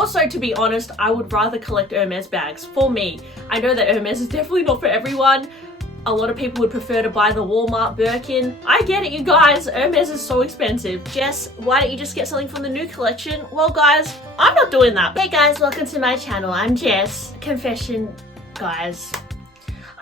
Also, to be honest, I would rather collect Hermes bags for me. I know that Hermes is definitely not for everyone. A lot of people would prefer to buy the Walmart Birkin. I get it, you guys. Hermes is so expensive. Jess, why don't you just get something from the new collection? Well, guys, I'm not doing that. Hey guys, welcome to my channel. I'm Jess. Confession, guys.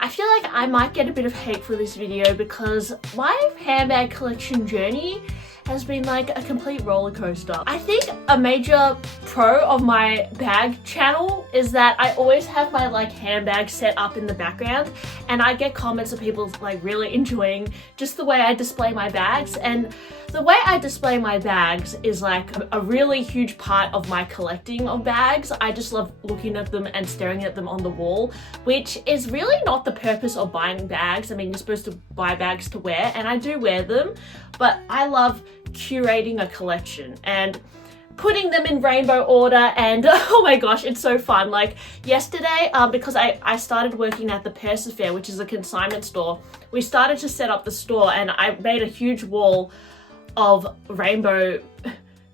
I feel like I might get a bit of hate for this video because my handbag collection journey has been like a complete roller coaster. I think a major pro of my bag channel is that I always have my like handbag set up in the background, and I get comments of people like really enjoying just the way I display my bags. And the way I display my bags is like a really huge part of my collecting of bags. I just love looking at them and staring at them on the wall, which is really not the purpose of buying bags. I mean, you're supposed to buy bags to wear, and I do wear them, but I love curating a collection and putting them in rainbow order. And oh my gosh, it's so fun. Like yesterday, because I started working at the Parc, which is a consignment store, we started to set up the store, and I made a huge wall of rainbow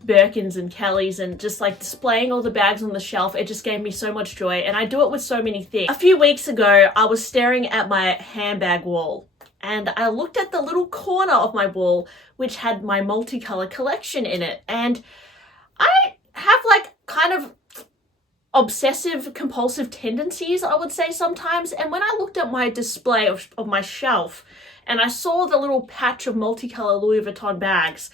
Birkins and Kellys and just like displaying all the bags on the shelf. It just gave me so much joy, and I do it with so many things. A few weeks ago, I was staring at my handbag wall, and I looked at the little corner of my wall which had my multicolor collection in it. And I have like kind of obsessive compulsive tendencies, I would say sometimes. And when I looked at my display of my shelf and I saw the little patch of multicolor Louis Vuitton bags,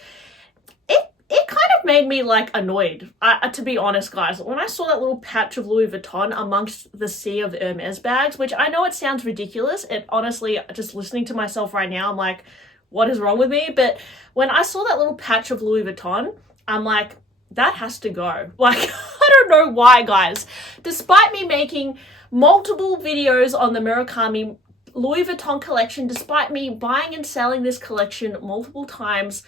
it kind of made me like annoyed, to be honest, guys. When I saw that little patch of Louis Vuitton amongst the sea of Hermes bags, which I know it sounds ridiculous, it honestly, just listening to myself right now, I'm like, what is wrong with me? But when I saw that little patch of Louis Vuitton, I'm like, that has to go. Like, I don't know why, guys. Despite me making multiple videos on the Murakami Louis Vuitton collection, despite me buying and selling this collection multiple times,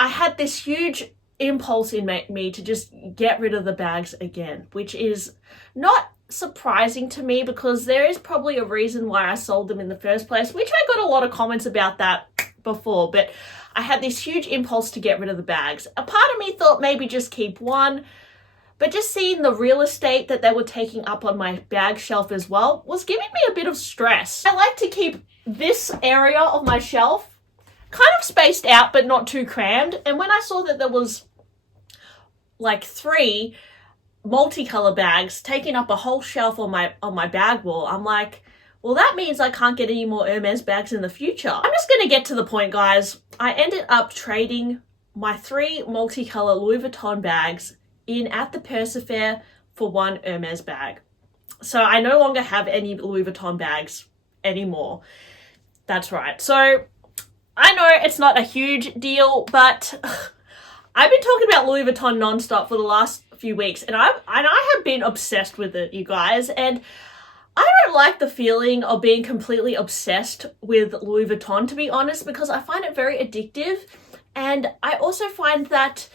I had this huge impulse in me to just get rid of the bags again, which is not surprising to me because there is probably a reason why I sold them in the first place, which I got a lot of comments about that before. But I had this huge impulse to get rid of the bags. A part of me thought maybe just keep one, but just seeing the real estate that they were taking up on my bag shelf as well was giving me a bit of stress. I like to keep this area of my shelf kind of spaced out but not too crammed. And when I saw that there was like 3 multicolor bags taking up a whole shelf on my bag wall, I'm like, well, that means I can't get any more Hermes bags in the future. I'm just gonna get to the point, guys. I ended up trading my 3 multicolor Louis Vuitton bags in at the Persefair for 1 Hermes bag. So I no longer have any Louis Vuitton bags anymore. That's right. So I know it's not a huge deal, but I've been talking about Louis Vuitton nonstop for the last few weeks, and I have been obsessed with it, you guys. And I don't like the feeling of being completely obsessed with Louis Vuitton, to be honest, because I find it very addictive. And I also find that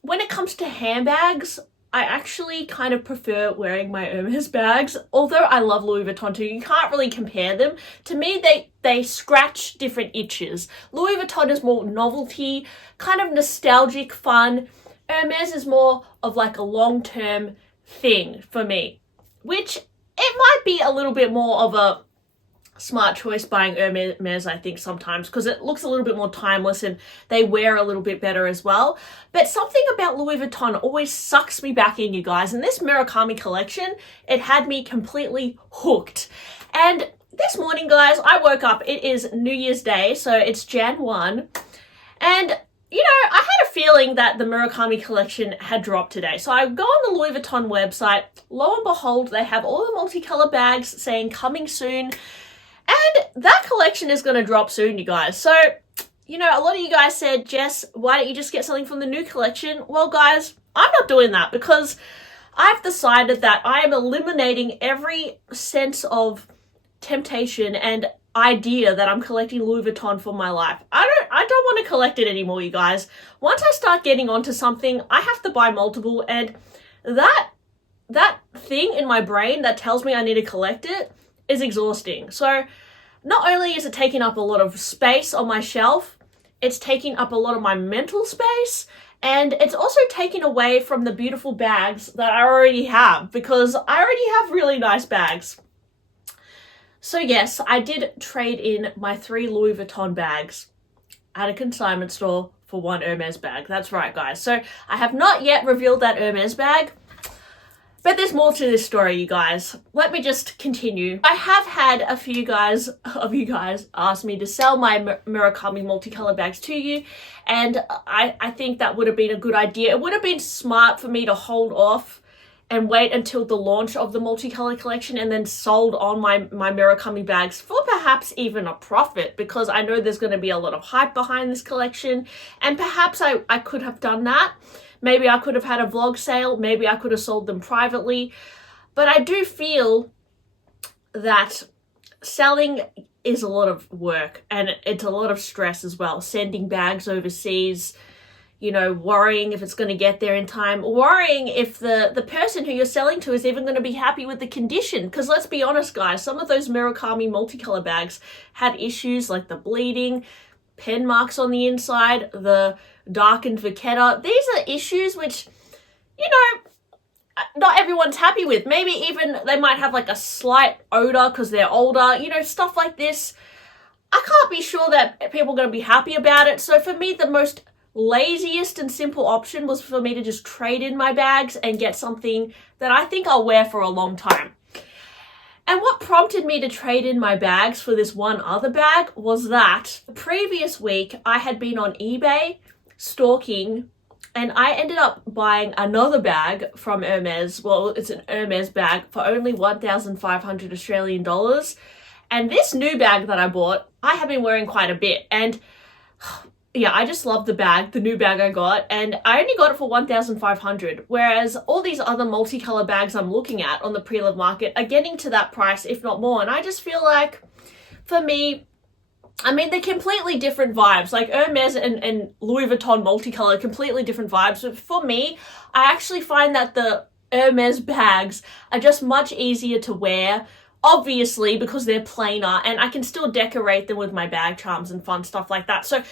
when it comes to handbags, I actually kind of prefer wearing my Hermes bags. Although I love Louis Vuitton too, you can't really compare them. To me, they scratch different itches. Louis Vuitton is more novelty, kind of nostalgic fun. Hermes is more of like a long-term thing for me, which it might be a little bit more of a smart choice buying Hermes, I think, sometimes, because it looks a little bit more timeless and they wear a little bit better as well. But something about Louis Vuitton always sucks me back in, you guys. And this Murakami collection, it had me completely hooked. And this morning, guys, I woke up. It is New Year's Day, so it's Jan 1. And you know, I had a feeling that the Murakami collection had dropped today. So I go on the Louis Vuitton website. Lo and behold, they have all the multicolor bags saying coming soon. And that collection is going to drop soon, you guys. So, you know, a lot of you guys said, Jess, why don't you just get something from the new collection? Well, guys, I'm not doing that because I've decided that I am eliminating every sense of temptation and idea that I'm collecting Louis Vuitton for my life. I don't want to collect it anymore, you guys. Once I start getting onto something, I have to buy multiple, and that thing in my brain that tells me I need to collect it is exhausting. So not only is it taking up a lot of space on my shelf, it's taking up a lot of my mental space, And it's also taken away from the beautiful bags that I already have, because I already have really nice bags. So yes, I did trade in my 3 Louis Vuitton bags at a consignment store for 1 Hermes bag. That's right, guys. So I have not yet revealed that Hermes bag, but there's more to this story, you guys. Let me just continue. I have had a few of you guys ask me to sell my Murakami multicolor bags to you, and I think that would have been a good idea. It would have been smart for me to hold off and wait until the launch of the multicolor collection and then sold on my Murakami bags for perhaps even a profit, because I know there's going to be a lot of hype behind this collection, and perhaps I could have done that. Maybe I could have had a vlog sale. Maybe I could have sold them privately. But I do feel that selling is a lot of work, and it's a lot of stress as well. Sending bags overseas, you know, worrying if it's going to get there in time, worrying if the person who you're selling to is even going to be happy with the condition. Because let's be honest, guys, some of those Murakami multicolor bags had issues like the bleeding, pen marks on the inside, the darkened vachetta. These are issues which, you know, not everyone's happy with. Maybe even they might have like a slight odor because they're older, you know, stuff like this. I can't be sure that people are going to be happy about it. So for me, the most laziest and simple option was for me to just trade in my bags and get something that I think I'll wear for a long time. And what prompted me to trade in my bags for this one other bag was that the previous week I had been on eBay stalking, and I ended up buying another bag from Hermes. Well, it's an Hermes bag for only 1,500 Australian dollars. And this new bag that I bought, I have been wearing quite a bit. And yeah, I just love the bag, the new bag I got, and I only got it for 1,500, whereas all these other multicolor bags I'm looking at on the pre-love market are getting to that price, if not more. And I just feel like, for me, I mean, they're completely different vibes. Like Hermes and Louis Vuitton multicolor, completely different vibes. But for me, I actually find that the Hermes bags are just much easier to wear, obviously, because they're plainer, and I can still decorate them with my bag charms and fun stuff like that. So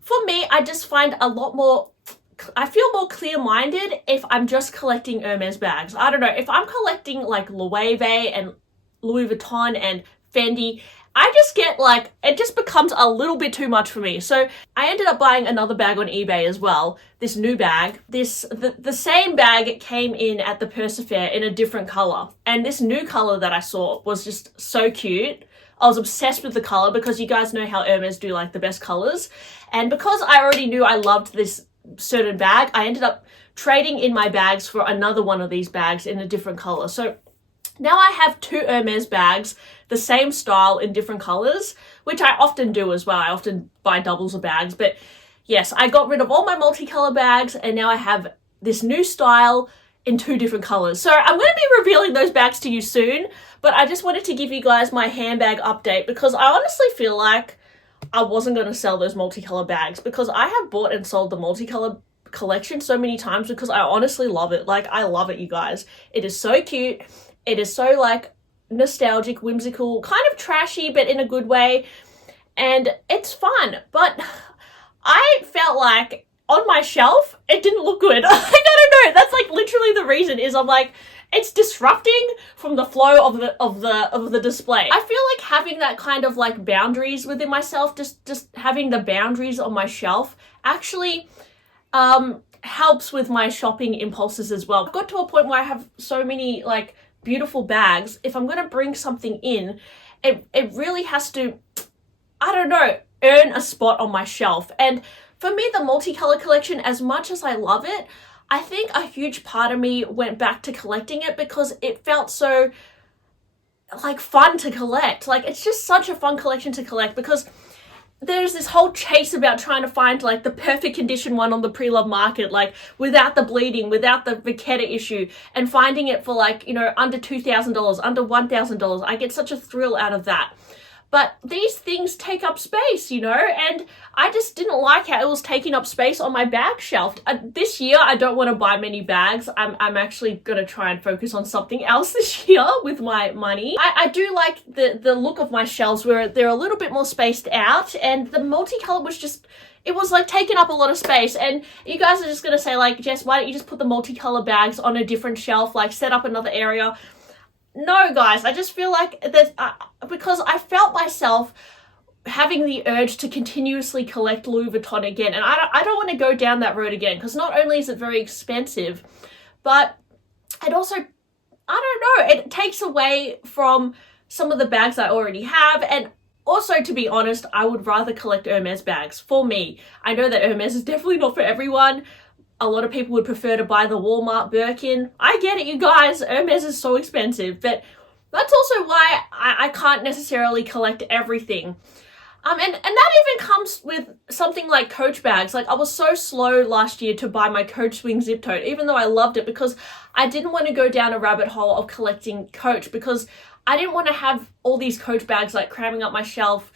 for me, I just find I feel more clear-minded if I'm just collecting Hermes bags. I don't know, if I'm collecting like Loewe and Louis Vuitton and Fendi, I just get like, it just becomes a little bit too much for me. So I ended up buying another bag on eBay as well, this new bag. The same bag came in at the Purse Affair in a different color. And this new color that I saw was just so cute. I was obsessed with the color, because you guys know how Hermes do like the best colors. And because I already knew I loved this certain bag, I ended up trading in my bags for another one of these bags in a different color. So now I have 2 Hermes bags, the same style in different colors, which I often do as well. I often buy doubles of bags. But yes, I got rid of all my multicolor bags, and now I have this new style in 2 different colors. So I'm going to be revealing those bags to you soon, but I just wanted to give you guys my handbag update, because I honestly feel like I wasn't going to sell those multicolor bags, because I have bought and sold the multicolor collection so many times because I honestly love it. Like, I love it, you guys. It is so cute. It is so like nostalgic, whimsical, kind of trashy, but in a good way. And it's fun, but I felt like on my shelf, it didn't look good. I don't know. That's like literally the reason is I'm like, it's disrupting from the flow of the display. I feel like having that kind of like boundaries within myself, just having the boundaries on my shelf actually helps with my shopping impulses as well. I've got to a point where I have so many like beautiful bags. If I'm going to bring something in, it really has to, I don't know, earn a spot on my shelf. And for me, the multicolor collection, as much as I love it, I think a huge part of me went back to collecting it because it felt so like fun to collect. Like, it's just such a fun collection to collect, because there's this whole chase about trying to find like the perfect condition one on the pre-love market, like without the bleeding, without the vachetta issue, and finding it for like, you know, under $2,000, under $1,000. I get such a thrill out of that. But these things take up space, you know, and I just didn't like how it was taking up space on my bag shelf. This year, I don't want to buy many bags. I'm actually going to try and focus on something else this year with my money. I do like the look of my shelves where they're a little bit more spaced out, and the multicolor was just, it was like taking up a lot of space. And you guys are just going to say like, Jess, why don't you just put the multicolor bags on a different shelf, like set up another area? No, guys, I just feel like there's, because I felt myself having the urge to continuously collect Louis Vuitton again. And I don't want to go down that road again, because not only is it very expensive, but it also, I don't know, it takes away from some of the bags I already have. And also, to be honest, I would rather collect Hermes bags for me. I know that Hermes is definitely not for everyone. A lot of people would prefer to buy the Walmart Birkin. I get it, you guys. Hermes is so expensive, but that's also why I can't necessarily collect everything. And that even comes with something like Coach bags. Like, I was so slow last year to buy my Coach Swing zip tote, even though I loved it, because I didn't want to go down a rabbit hole of collecting Coach, because I didn't want to have all these Coach bags like cramming up my shelf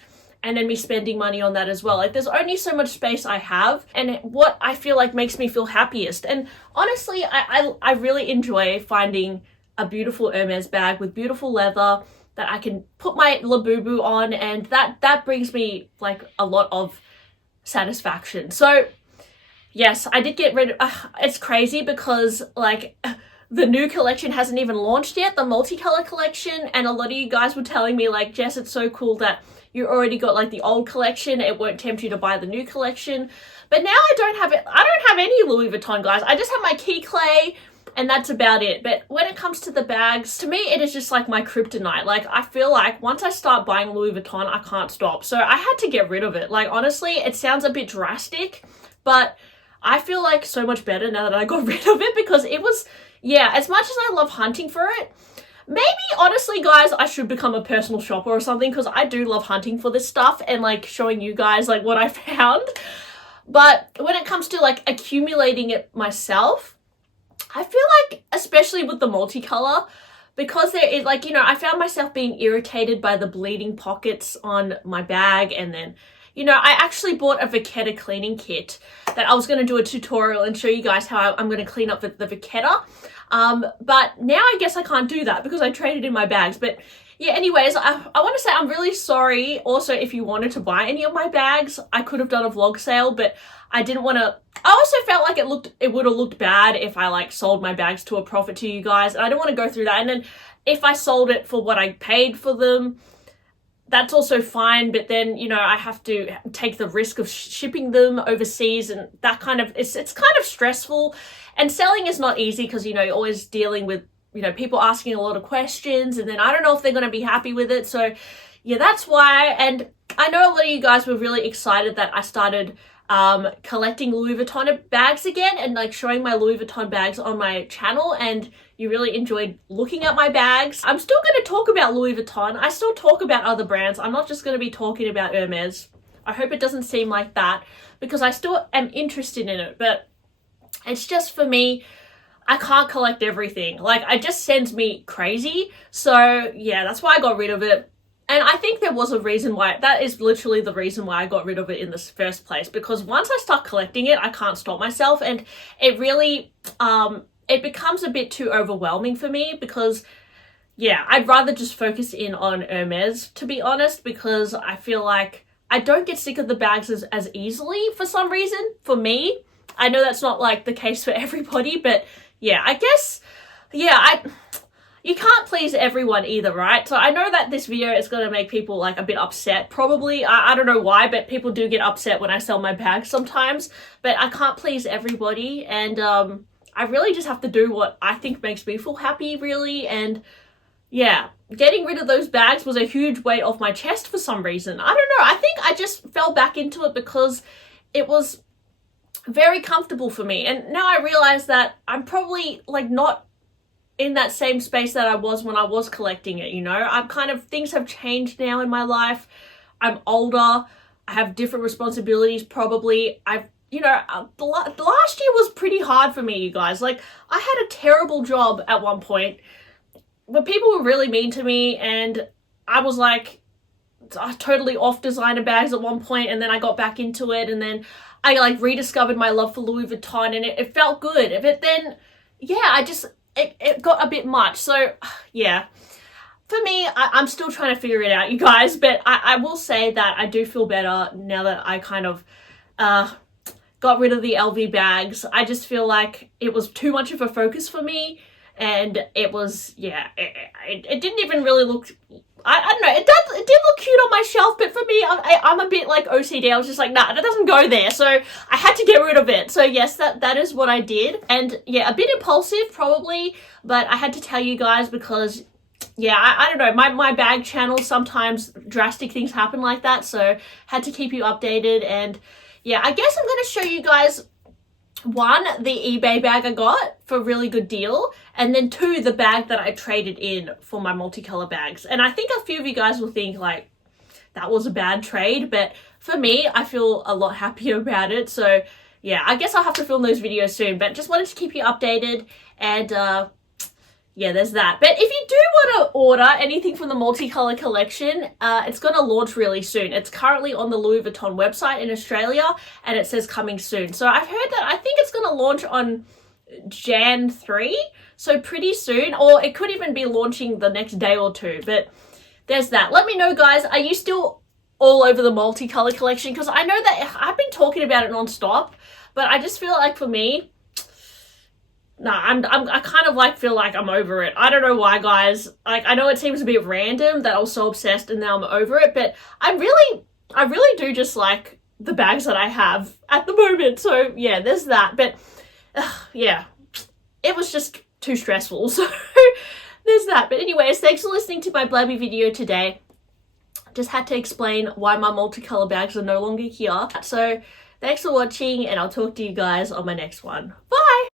and then me spending money on that as well. Like, there's only so much space I have, and what I feel like makes me feel happiest. And honestly, I really enjoy finding a beautiful Hermes bag with beautiful leather that I can put my Labubu on, and that brings me like a lot of satisfaction. So yes, I did get rid of, it's crazy because like the new collection hasn't even launched yet, the multicolor collection, and a lot of you guys were telling me like, Jess, it's so cool that you already got like the old collection, it won't tempt you to buy the new collection. But now I don't have any Louis Vuitton, guys. I just have my key clay, and that's about it. But when it comes to the bags, to me, it is just like my kryptonite. Like, I feel like once I start buying Louis Vuitton, I can't stop. So I had to get rid of it. Like, honestly, it sounds a bit drastic, but I feel like so much better now that I got rid of it, because it was, yeah, as much as I love hunting for it, maybe, honestly, guys, I should become a personal shopper or something, because I do love hunting for this stuff and, like, showing you guys, like, what I found. But when it comes to, like, accumulating it myself, I feel like, especially with the multicolor, because there is, like, you know, I found myself being irritated by the bleeding pockets on my bag, and then, you know, I actually bought a Vachetta cleaning kit that I was going to do a tutorial and show you guys how I'm going to clean up the Vachetta. But now I guess I can't do that because I traded in my bags. But yeah, anyways, I want to say I'm really sorry. Also, if you wanted to buy any of my bags, I could have done a vlog sale, but I didn't want to. I also felt like it would have looked bad if I like sold my bags to a profit to you guys, and I don't want to go through that. And then if I sold it for what I paid for them, that's also fine, but then, you know, I have to take the risk of shipping them overseas, and that kind of, it's kind of stressful. And selling is not easy because, you know, you're always dealing with, you know, people asking a lot of questions, and then I don't know if they're going to be happy with it. So yeah, that's why. And I know a lot of you guys were really excited that I started collecting Louis Vuitton bags again, and like showing my Louis Vuitton bags on my channel, and you really enjoyed looking at my bags. I'm still going to talk about Louis Vuitton. I still talk about other brands. I'm not just going to be talking about Hermes. I hope it doesn't seem like that, because I still am interested in it, but it's just, for me, I can't collect everything. Like, it just sends me crazy. So yeah, that's why I got rid of it. And I think there was a reason why. That is literally the reason why I got rid of it in the first place, because once I start collecting it, I can't stop myself, and it really it becomes a bit too overwhelming for me, because yeah, I'd rather just focus in on Hermes, to be honest, because I feel like I don't get sick of the bags as easily for some reason, for me. I know that's not like the case for everybody, but yeah, I guess, yeah, you can't please everyone either, right? So I know that this video is going to make people like a bit upset, probably. I don't know why, but people do get upset when I sell my bags sometimes, but I can't please everybody, and I really just have to do what I think makes me feel happy, really. And yeah, getting rid of those bags was a huge weight off my chest for some reason. I don't know, I think I just fell back into it because it was very comfortable for me, and now I realize that I'm probably like not in that same space that I was when I was collecting it, you know? I'm kind of, things have changed now in my life. I'm older. I have different responsibilities, probably. You know, the last year was pretty hard for me, you guys. Like, I had a terrible job at one point where people were really mean to me, and I was like, totally off designer bags at one point, and then I got back into it, and then I like rediscovered my love for Louis Vuitton, and it felt good. But then, yeah, it got a bit much. So, yeah. For me, I'm still trying to figure it out, you guys, but I will say that I do feel better now that I kind of got rid of the LV bags. I just feel like it was too much of a focus for me, and it was, yeah, it didn't even really look, I don't know, it did look cute on my shelf, but for me, I'm a bit like OCD. I was just like, nah, that doesn't go there, so I had to get rid of it. So yes, that is what I did, and yeah, a bit impulsive probably, but I had to tell you guys because, yeah, I don't know, my bag channel, sometimes drastic things happen like that, so had to keep you updated. And yeah, I guess I'm going to show you guys, one, the eBay bag I got for a really good deal, and then two, the bag that I traded in for my multicolor bags. And I think a few of you guys will think like that was a bad trade, but for me, I feel a lot happier about it. So yeah, I guess I'll have to film those videos soon, but just wanted to keep you updated. And yeah, there's that. But if you do want to order anything from the multicolor collection, it's going to launch really soon. It's currently on the Louis Vuitton website in Australia, and it says coming soon. So I've heard that I think it's going to launch on Jan 3, so pretty soon, or it could even be launching the next day or two. But there's that. Let me know, guys, are you still all over the multicolor collection? Because I know that I've been talking about it non-stop, but I just feel like for me, no, I kind of like feel like I'm over it. I don't know why, guys. Like, I know it seems a bit random that I was so obsessed and now I'm over it, but I really do just like the bags that I have at the moment. So yeah, there's that. But yeah, it was just too stressful. So there's that. But anyways, thanks for listening to my blabby video today. Just had to explain why my multicolor bags are no longer here. So thanks for watching, and I'll talk to you guys on my next one. Bye!